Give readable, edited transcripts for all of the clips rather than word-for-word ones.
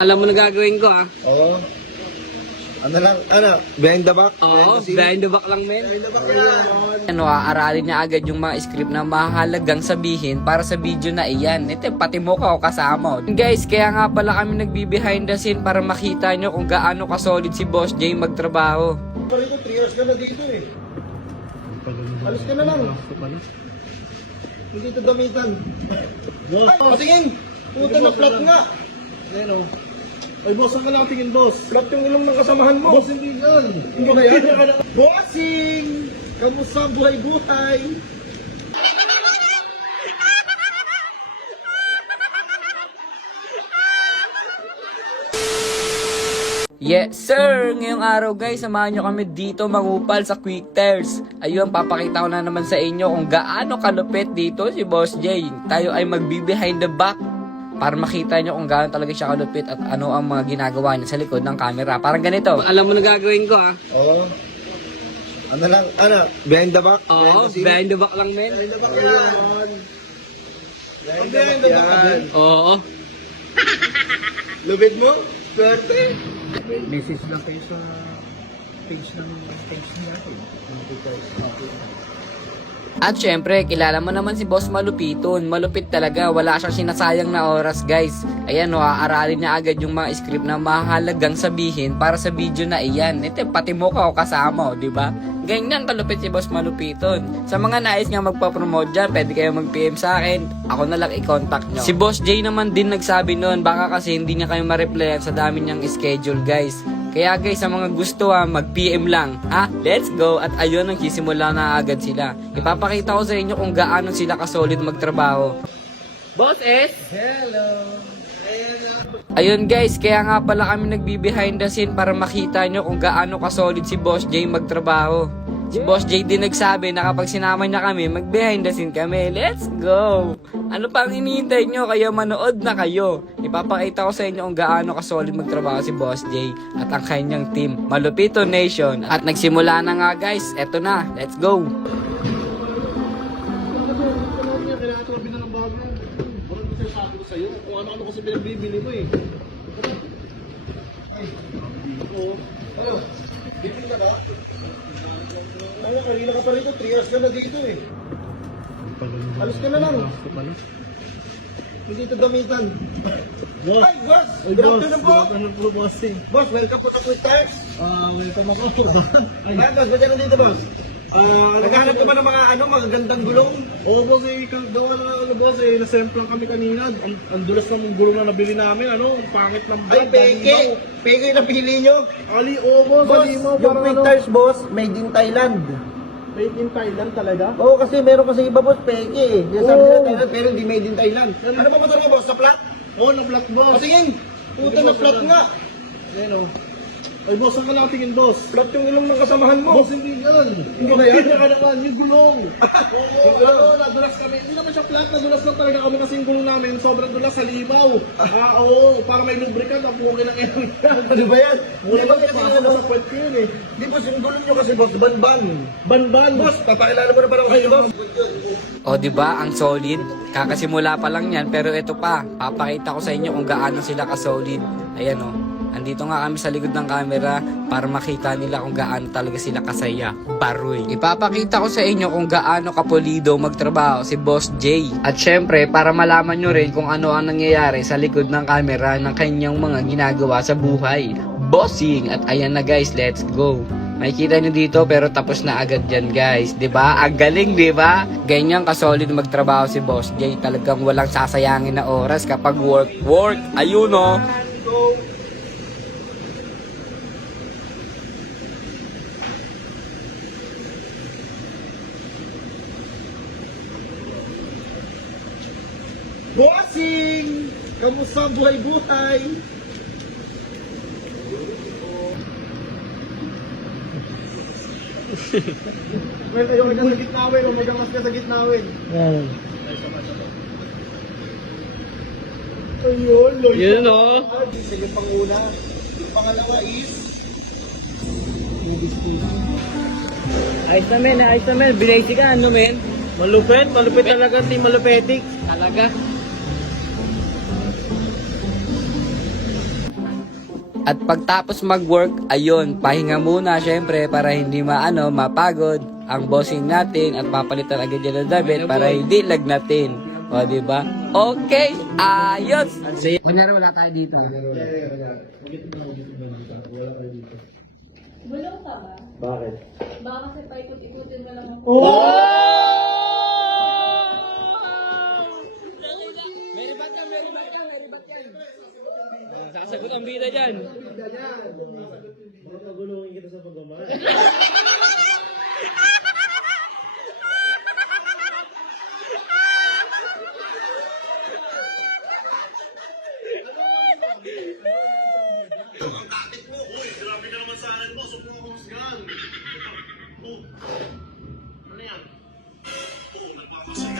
Alam mo na gagawin ko ah. Oo. Ano lang, behind the back? Oo, behind the back lang men. Behind the back yan. Ano, aaralin niya agad yung mga script na mahalagang sabihin para sa video na iyan. Ito, pati mo ka o kasama. Guys, kaya nga pala kami nagbi-behind the scene para makita nyo kung gaano kasolid si Boss J magtrabaho. Parito, 3 years ka na dito eh. Alis ka na lang. Hindi ito damitan. Ay, patingin! Puta na flat nga! Ayun o. Ay, boss, saan ka lang tingin, boss? Flat yung ilong ng kasamahan mo. Boss, hindi yan. Hindi ba yan? Bossing! Kamusta ang buhay-buhay? Yes sir! Ngayong araw guys, samahan nyo kami dito mangupal sa Quick Tears. Ayun, papakita ko na naman sa inyo kung gaano kalupit dito si Boss J. Tayo ay magbe-behind the back para makita nyo kung gaano talaga siya kalupit at ano ang mga ginagawa niya sa likod ng camera. Parang ganito. Alam mo na gagawin ko ah. Oo. Ano lang, behind the back? Oo, behind the back lang men. Behind the back yan. Behind the back yan. Oo. Lubid mo? Swerte. Message lang kayo sa page natin. At syempre, kilala mo naman si Boss Malupiton. Malupit talaga, wala siyang sinasayang na oras guys. Ayan, aaralin niya agad yung mga script na mahalagang sabihin para sa video na iyan. Ito, pati mo ka o kasama, di ba? Ganyan kalupit si Boss Malupiton. Sa mga nais nga magpa-promote dyan, pwede kayo mag-PM sa akin. Ako na lang i-contact nyo. Si Boss J naman din nagsabi noon, baka kasi hindi niya kayo ma-replyan sa dami niyang schedule guys. Kaya guys, sa mga gusto mag-PM lang. Let's go! At ayun, nagsisimula na agad sila. Ipapakita ko sa inyo kung gaano sila kasolid magtrabaho. Boss S. Hello. Ayun guys, kaya nga pala kami nagbi-behind the scene para makita nyo kung gaano kasolid si Boss J magtrabaho. Si Boss J din nagsabi na kapag sinama niya kami, mag-behind the scene kami. Let's go! Ano pang hinihintay nyo? Kaya manood na kayo. Ipapakita ko sa inyo kung gaano kasolid magtrabaho si Boss J at ang kanyang team, Malupito Nation. At nagsimula na nga guys, eto na, let's go! Kailangan ito na ng bago. Parang gusto yung sabi ko sa'yo. Kung ano-ano kasi pinagbibili mo eh. Ay. Oo. Ano? Bitin ka ba? Ano, kanina ka pa rito. 3 years ka na dito eh. Alis ka na lang. Hindi ito damitan. Boss! Ay, boss! Ay, Good boss! afternoon po! Ano po, bossing? Boss, welcome po sa Quick Times. Welcome ako. Ay, boss, ba't ka dito, boss? Naghahanap ka ba ng mga magagandang gulong? Oo, boss, gawa na boss, nasemplang kami kanina. Ang dulas ng gulong na nabili namin, ang pangit ng Ay, peke! Peke yung napili nyo? Ali, oo, boss, Boss, alimaw, yung parang Quick Tires, boss, made in Thailand. made in Thailand talaga. Oo, kasi meron kasi iba, boss, peke eh. Yung sabi nila Oo. Thailand, pero hindi made in Thailand. Ano ba motor mo, boss? Sa flat? Oo, na-black, boss. Patingin! Puta na flat nga! Ayun, oh. Ay, boss, saan ka lang tingin, boss? Flat yung ilong ng kasamahan mo. Boss, hindi yan. Hindi ba yan? Hindi ka naman, yung gulong. Oo, nadulas kami. Hindi naman siya flat, nadulas lang talaga kami kasi yung gulong namin, sobrang dulas sa libaw. Oo, para may lubricant, ang puki ng ilong yan. Ano ba yan? Wala Di ba ba kasi kasi sa puwet ko yun eh. Di boss, yung gulong nyo kasi, boss, ban-ban. Banban. Boss, papakilala mo na ba ako kayo, boss? O di ba ang solid? Kakasimula pa lang yan pero ito pa, papakita ko sa inyo kung gaano sila ka-solid. Ayan andito nga kami sa likod ng camera para makita nila kung gaano talaga sila kasaya. Baroy. Ipapakita ko sa inyo kung gaano kapulido magtrabaho si Boss J. At syempre, para malaman nyo rin kung ano ang nangyayari sa likod ng camera ng kanyang mga ginagawa sa buhay. Bossing! At ayan na guys, let's go! Makikita nyo dito pero tapos na agad yan guys. 'Di ba? Ang galing, 'di ba? Ganyan ka-solid magtrabaho si Boss J. Talagang walang sasayangin na oras kapag work. Ayun Bossing! Kamusta ang buhay-buhay? Well, ayaw ka sa gitnawin o magamas ka sa gitnawin. Ayun, loy. Yun o. Sige yung panguna. Yung pangalawa is... Ayos na men. Binaisi ka ano men? Malupit talaga, team Malupetic. Talaga. At pagtapos mag-work, ayun, pahinga muna syempre para hindi mapagod ang bossing natin at papalitan agad yan ng damit para hindi lagnatin. O, diba? Okay, ayos! Kunyari wala tayo dito. Bulong ka ba? Bakit? Baka kasi paikot-ikutin ka lang ako. Sasagot ang bida dyan.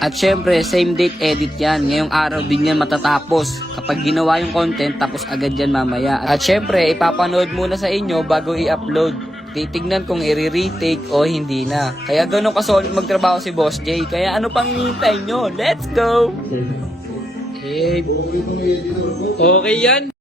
At syempre, same date edit yan. Ngayong araw din yan matatapos. Kapag ginawa yung content, tapos agad yan mamaya. At syempre, ipapanood muna sa inyo bago i-upload. Titignan kung i-retake o hindi na. Kaya ganun kasolid magtrabaho si Boss J. Kaya ano pang hinihintay nyo? Let's go! Okay yan.